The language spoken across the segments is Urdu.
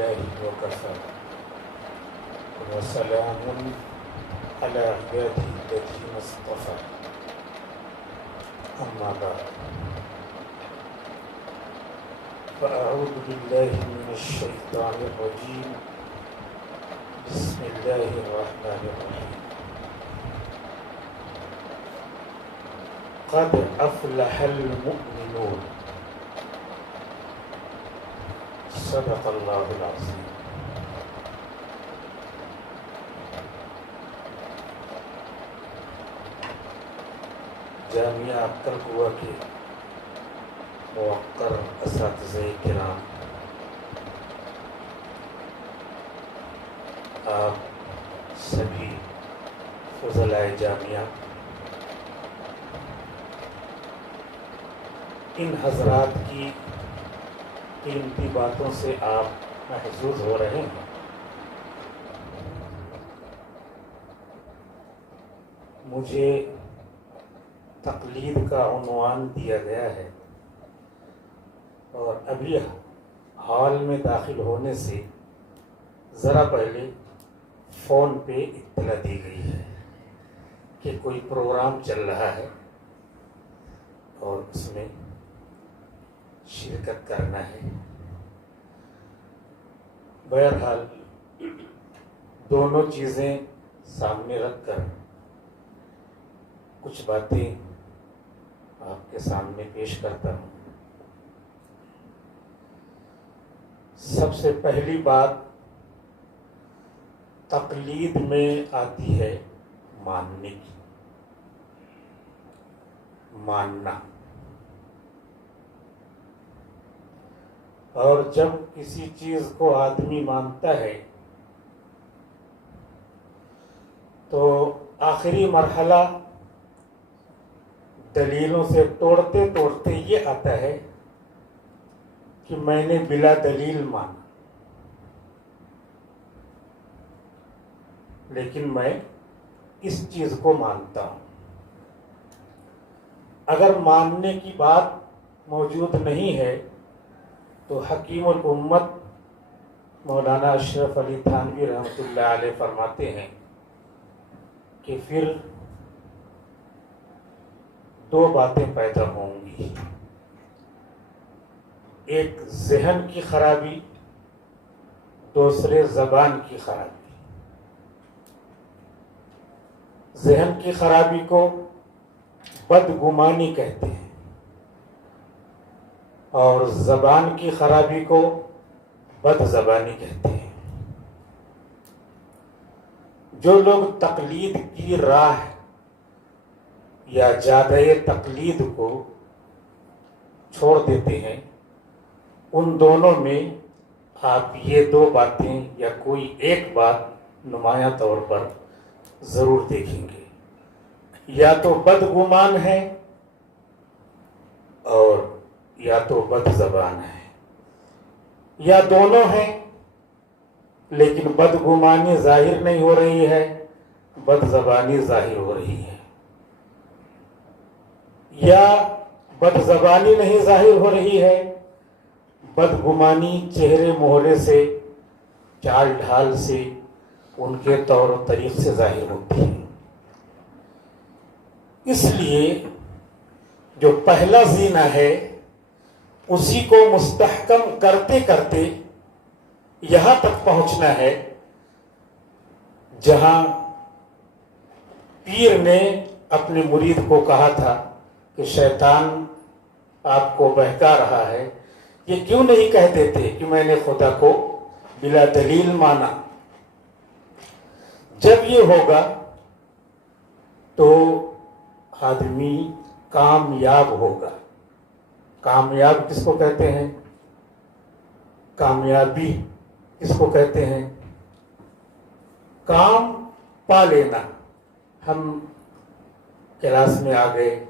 لله وكفى وسلام على عباده الذين اصطفى أما بعد فأعوذ بالله من الشيطان الرجيم بسم الله الرحمن الرحيم قد أفلح المؤمنون صدق اللہ العظیم. جامعہ اختر گوا کے موقر اساتذہ کرام، آپ سبھی فضلائے جامعہ، ان حضرات کی قیمتی باتوں سے آپ محظوظ ہو رہے ہیں. مجھے تقلید کا عنوان دیا گیا ہے اور ابھی ہال میں داخل ہونے سے ذرا پہلے فون پہ اطلاع دی گئی ہے کہ کوئی پروگرام چل رہا ہے اور اس میں شرکت کرنا ہے. بہرحال دونوں چیزیں سامنے رکھ کر کچھ باتیں آپ کے سامنے پیش کرتا ہوں. سب سے پہلی بات تقلید میں آتی ہے ماننے کی، ماننا. اور جب کسی چیز کو آدمی مانتا ہے تو آخری مرحلہ دلیلوں سے توڑتے توڑتے یہ آتا ہے کہ میں نے بلا دلیل مانا، لیکن میں اس چیز کو مانتا ہوں. اگر ماننے کی بات موجود نہیں ہے تو حکیم الامت مولانا اشرف علی تھانوی رحمۃ اللہ علیہ فرماتے ہیں کہ پھر دو باتیں پیدا ہوں گی، ایک ذہن کی خرابی، دوسرے زبان کی خرابی. ذہن کی خرابی کو بدگمانی کہتے ہیں اور زبان کی خرابی کو بد زبانی کہتے ہیں. جو لوگ تقلید کی راہ یا جادہ تقلید کو چھوڑ دیتے ہیں، ان دونوں میں آپ یہ دو باتیں یا کوئی ایک بات نمایاں طور پر ضرور دیکھیں گے. یا تو بدگمان ہے اور یا تو بد زبان ہے، یا دونوں ہیں لیکن بدگمانی ظاہر نہیں ہو رہی ہے، بد زبانی ظاہر ہو رہی ہے. یا بد زبانی نہیں ظاہر ہو رہی ہے، بدگمانی چہرے مہرے سے، چال ڈھال سے، ان کے طور و طریق سے ظاہر ہوتی ہے. اس لیے جو پہلا زینہ ہے اسی کو مستحکم کرتے کرتے یہاں تک پہنچنا ہے جہاں پیر نے اپنے مرید کو کہا تھا کہ شیطان آپ کو بہکا رہا ہے، یہ کیوں نہیں کہہ دیتے کہ میں نے خدا کو بلا دلیل مانا. جب یہ ہوگا تو آدمی کامیاب ہوگا. کامیاب کس کو کہتے ہیں؟ کامیابی کس کو کہتے ہیں؟ کام پا لینا. ہم کلاس میں آ گئے،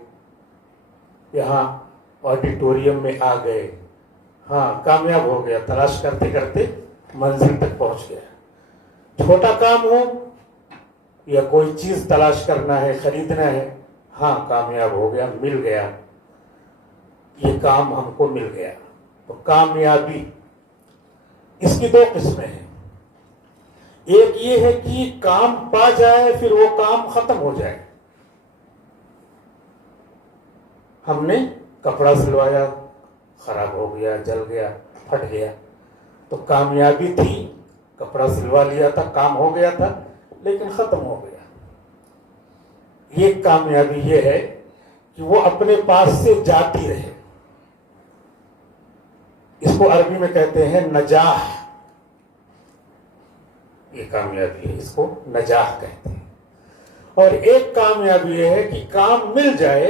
یہاں آڈیٹوریم میں آ گئے، ہاں کامیاب ہو گیا، تلاش کرتے کرتے منزل تک پہنچ گیا. چھوٹا کام ہو یا کوئی چیز تلاش کرنا ہے، خریدنا ہے، ہاں کامیاب ہو گیا، مل گیا، یہ کام ہم کو مل گیا. تو کامیابی اس کی دو قسمیں ہیں. ایک یہ ہے کہ کام پا جائے پھر وہ کام ختم ہو جائے. ہم نے کپڑا سلوایا، خراب ہو گیا، جل گیا، پھٹ گیا، تو کامیابی تھی. کپڑا سلوا لیا تھا، کام ہو گیا تھا، لیکن ختم ہو گیا. یہ کامیابی یہ ہے کہ وہ اپنے پاس سے جاتی رہے. اس کو عربی میں کہتے ہیں نجاح. یہ کامیابی ہے، اس کو نجاح کہتے ہیں. اور ایک کامیابی یہ ہے کہ کام مل جائے،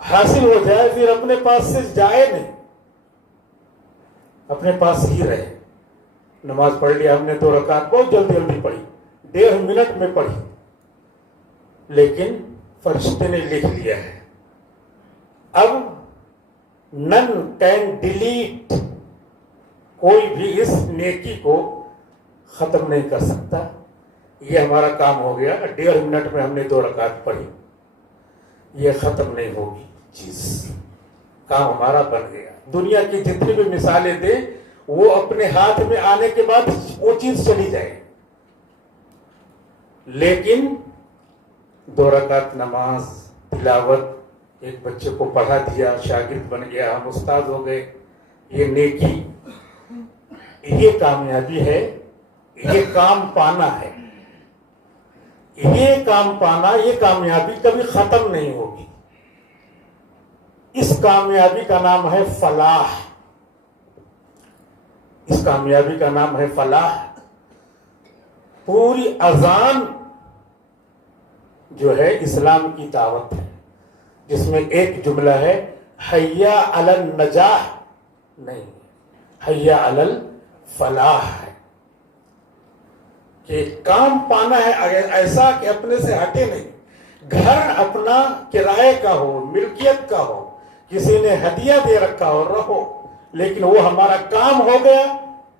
حاصل ہو جائے، پھر اپنے پاس سے جائے نہیں، اپنے پاس ہی رہے. نماز پڑھ لیا ہم نے 2 رکعت، بہت جلدی جلدی پڑھی، 1.5 منٹ میں پڑھی، لیکن فرشتے نے لکھ لیا ہے. اب نن کین ڈیلیٹ، کوئی بھی اس نیکی کو ختم نہیں کر سکتا. یہ ہمارا کام ہو گیا، 1.5 منٹ میں ہم نے 2 رکعت پڑھی، یہ ختم نہیں ہوگی چیز. کام ہمارا بن گیا. دنیا کی جتنی بھی مثالیں دیں، وہ اپنے ہاتھ میں آنے کے بعد وہ چیز چلی جائے. لیکن 2 رکعت نماز، تلاوت، ایک بچے کو پڑھا دیا، شاگرد بن گیا، ہم استاد ہو گئے، یہ نیکی، یہ کامیابی ہے. یہ کام پانا ہے. یہ کام پانا، یہ کامیابی کبھی ختم نہیں ہوگی. اس کامیابی کا نام ہے فلاح. اس کامیابی کا نام ہے فلاح. پوری اذان جو ہے اسلام کی دعوت ہے، جس میں ایک جملہ ہے حیا علی النجاح، نہیں، حیا علی الفلاح ہے. کہ کام پانا ہے ایسا کہ اپنے سے ہٹے نہیں. گھر اپنا کرائے کا ہو، ملکیت کا ہو، کسی نے ہدیہ دے رکھا ہو، رہو، لیکن وہ ہمارا کام ہو گیا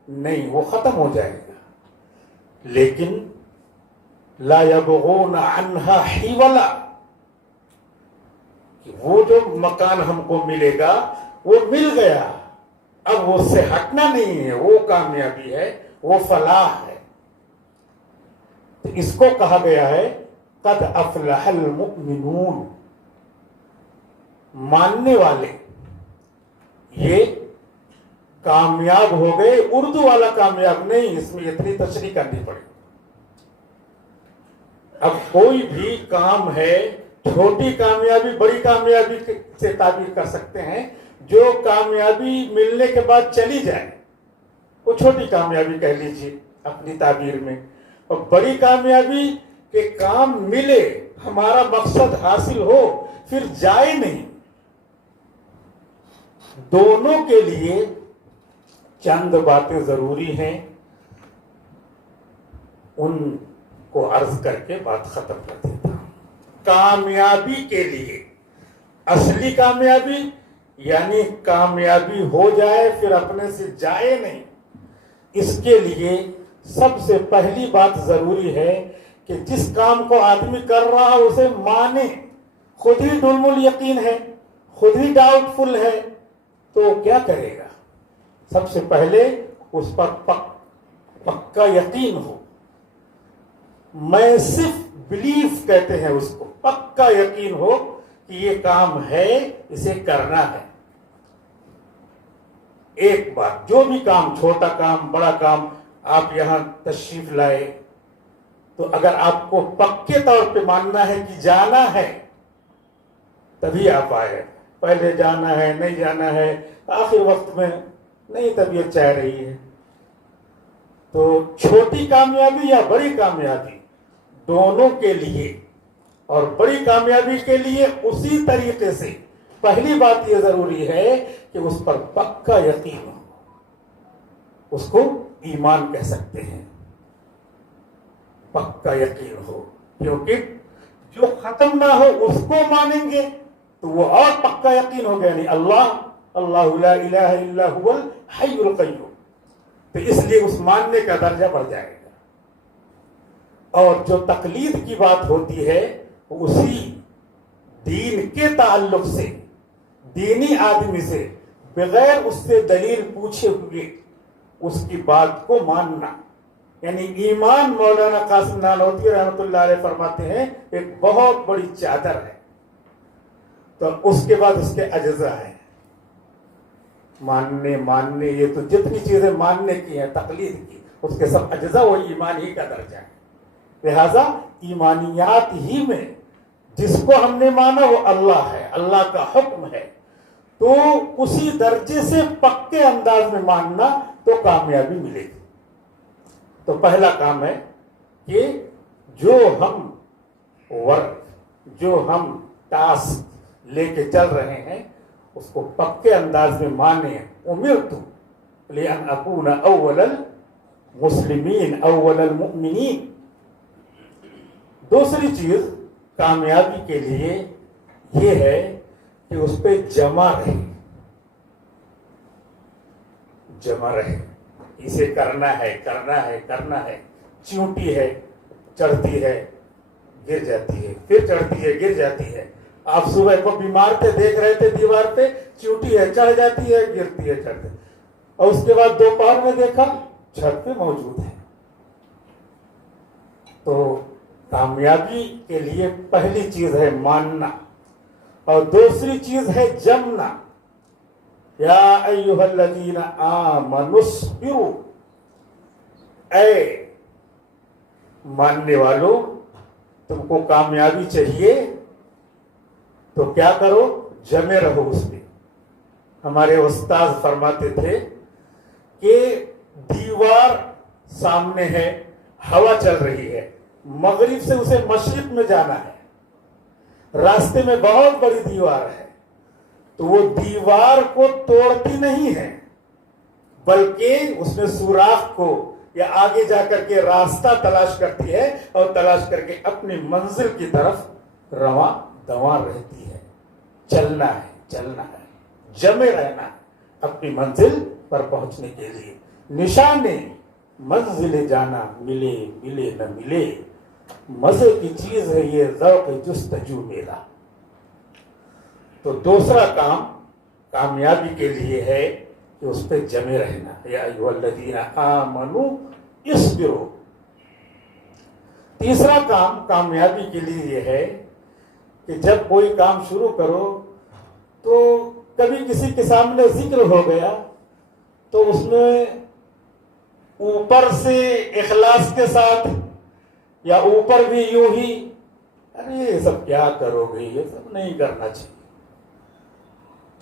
نہیں، وہ ختم ہو جائے گا. لیکن لا یبغون عنہا حولا، وہ جو مکان ہم کو ملے گا وہ مل گیا، اب وہ اس سے ہٹنا نہیں ہے. وہ کامیابی ہے، وہ فلاح ہے. تو اس کو کہا گیا ہے قد افلح المؤمنون، ماننے والے یہ کامیاب ہو گئے. اردو والا کامیاب نہیں، اس میں اتنی تشریح کرنی پڑے. اب کوئی بھی کام ہے، چھوٹی کامیابی بڑی کامیابی سے تعبیر کر سکتے ہیں. جو کامیابی ملنے کے بعد چلی جائے وہ چھوٹی کامیابی کہہ لیجیے اپنی تعبیر میں. اور بڑی کامیابی کہ کام ملے، ہمارا مقصد حاصل ہو، پھر جائے نہیں. دونوں کے لیے چند باتیں ضروری ہیں، ان کو عرض کر کے بات ختم کر دیتا ہوں. کامیابی کے لیے، اصلی کامیابی یعنی کامیابی ہو جائے پھر اپنے سے جائے نہیں، اس کے لیے سب سے پہلی بات ضروری ہے کہ جس کام کو آدمی کر رہا اسے مانے. خود ہی ڈلم الیقین ہے، خود ہی ڈاؤٹ فل ہے، تو کیا کرے گا؟ سب سے پہلے اس پر پکا یقین ہو. میں صرف بلیف کہتے ہیں اس کو، پکا یقین ہو کہ یہ کام ہے، اسے کرنا ہے. ایک بات، جو بھی کام، چھوٹا کام بڑا کام، آپ یہاں تشریف لائے تو اگر آپ کو پکے طور پہ ماننا ہے کہ جانا ہے تبھی آپ آئے. پہلے جانا ہے، نہیں جانا ہے، آخر وقت میں نہیں طبیعت چاہ رہی ہے. تو چھوٹی کامیابی یا بڑی کامیابی، دونوں کے لیے، اور بڑی کامیابی کے لیے اسی طریقے سے پہلی بات یہ ضروری ہے کہ اس پر پکا یقین ہو. اس کو ایمان کہہ سکتے ہیں، پکا یقین ہو. کیونکہ جو ختم نہ ہو اس کو مانیں گے تو وہ اور پکا یقین ہو گیا. یعنی اللہ لا الہ الا هو الحی القیوم، تو اس لیے اس ماننے کا درجہ بڑھ جائے گا. اور جو تقلید کی بات ہوتی ہے اسی دین کے تعلق سے، دینی آدمی سے بغیر اس سے دلیل پوچھے ہوئے اس کی بات کو ماننا. یعنی ایمان مولانا قاسم نانوتوی رحمۃ اللہ علیہ فرماتے ہیں ایک بہت بڑی چادر ہے. تو اس کے بعد اس کے اجزاء ہیں. ماننے یہ تو جتنی چیزیں ماننے کی ہیں تقلید کی، اس کے سب اجزاء وہ ایمان ہی کا درجہ ہے. لہذا ایمانیات ہی میں جس کو ہم نے مانا وہ اللہ ہے، اللہ کا حکم ہے، تو اسی درجے سے پکے انداز میں ماننا تو کامیابی ملے گی. تو پہلا کام ہے کہ جو ہم ٹاسک لے کے چل رہے ہیں اس کو پکے انداز میں مانیں. امرت لأن اکون اول المسلمین اول المؤمنین. دوسری چیز کامیابی کے لیے یہ ہے کہ اس پہ جمع رہے. اسے کرنا ہے. چیونٹی ہے، چڑھتی ہے، گر جاتی ہے، پھر چڑھتی ہے، گر جاتی ہے. آپ صبح کو بیمار تھے، دیکھ رہے تھے دیوار پہ چیونٹی ہے، چڑھ جاتی ہے، گرتی ہے، چڑھتی ہے. اور اس کے بعد دوپہر میں دیکھا چھت پہ موجود ہے. تو کامیابی کے لیے پہلی چیز ہے ماننا، اور دوسری چیز ہے جمنا. یا ایھا الذین آمنوا اصبروا، اے ماننے والوں تم کو کامیابی چاہیے تو کیا کرو؟ جمے رہو اس میں. ہمارے استاد فرماتے تھے کہ دیوار سامنے ہے، ہوا چل رہی ہے، مغرب سے اسے مشرق میں جانا ہے، راستے میں بہت بڑی دیوار ہے، تو وہ دیوار کو توڑتی نہیں ہے بلکہ اس میں سوراخ کو یا آگے جا کر کے راستہ تلاش کرتی ہے اور تلاش کر کے اپنی منزل کی طرف رواں دواں رہتی ہے. چلنا ہے، جمے رہنا ہے اپنی منزل پر پہنچنے کے لیے. نشانے منزل جانا، ملے نہ ملے، مزے کی چیز ہے یہ ذوق جستجو میرا. تو دوسرا کام کامیابی کے لیے ہے کہ اس پہ جمے رہنا. یا ایھا الذین آمنوا اصبروا. تیسرا کام کامیابی کے لیے یہ ہے کہ جب کوئی کام شروع کرو تو کبھی کسی کے سامنے ذکر ہو گیا تو اس میں اوپر سے اخلاص کے ساتھ یا اوپر بھی یوں ہی ارے یہ سب کیا کرو گے، یہ سب نہیں کرنا چاہیے.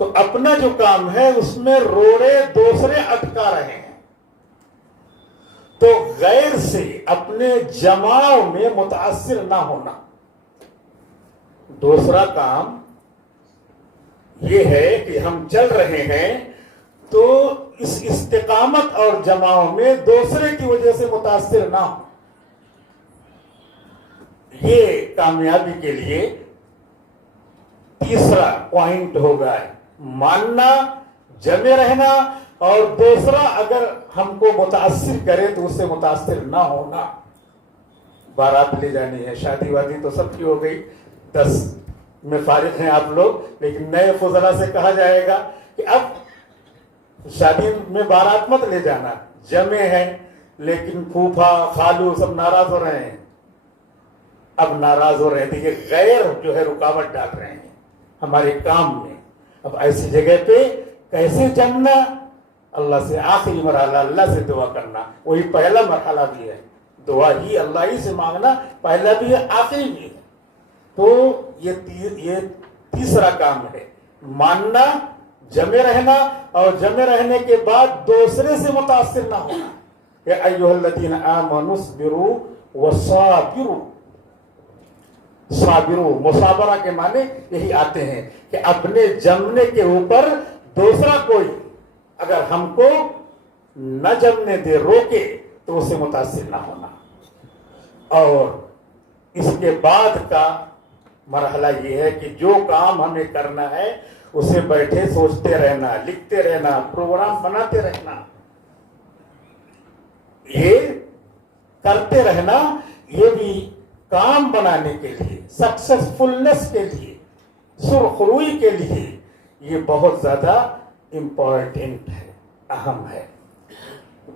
تو اپنا جو کام ہے اس میں روڑے دوسرے اٹکا رہے ہیں، تو غیر سے اپنے جماع میں متاثر نہ ہونا. دوسرا کام یہ ہے کہ ہم چل رہے ہیں تو اس استقامت اور جماع میں دوسرے کی وجہ سے متاثر نہ ہو. یہ کامیابی کے لیے تیسرا پوائنٹ ہوگا، ماننا، جمے رہنا، اور دوسرا اگر ہم کو متاثر کرے تو اس سے متاثر نہ ہونا. بارات لے جانی ہے، شادی وادی تو سب کی ہو گئی، 10 میں فارغ ہیں آپ لوگ، لیکن نئے فضلا سے کہا جائے گا کہ اب شادی میں بارات مت لے جانا. جمے ہیں لیکن پھوپھا خالو سب ناراض ہو رہے ہیں. اب ناراض ہو رہے تھے کہ غیر جو ہے رکاوٹ ڈال رہے ہیں ہمارے کام میں. اب ایسی جگہ پہ کیسے جمنا؟ اللہ سے آخری مرحلہ اللہ سے دعا کرنا. وہی پہلا مرحلہ بھی ہے، دعا ہی اللہ ہی سے مانگنا پہلا بھی ہے آخری بھی ہے. تو یہ تیسرا کام ہے، ماننا، جمے رہنا، اور جمے رہنے کے بعد دوسرے سے متاثر نہ ہونا. یا ایھا الذین آمنوا اصبروا وصابروا. صابرو مصابرہ کے معنی یہی آتے ہیں کہ اپنے جمنے کے اوپر دوسرا کوئی اگر ہم کو نہ جمنے دے، روکے، تو اسے متاثر نہ ہونا. اور اس کے بعد کا مرحلہ یہ ہے کہ جو کام ہمیں کرنا ہے اسے بیٹھے سوچتے رہنا، لکھتے رہنا، پروگرام بناتے رہنا، یہ کرتے رہنا. یہ بھی کام بنانے کے لیے، سکسیسفلنس کے لیے، سرخروئی کے لیے یہ بہت زیادہ امپورٹنٹ ہے، اہم ہے.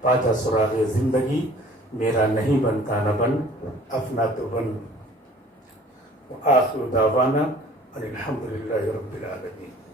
پاجا سراغ زندگی، میرا نہیں بنتا نہ بن، اپنا تو بن۔ وآخر دعوانا ان الحمد للہ رب العالمین۔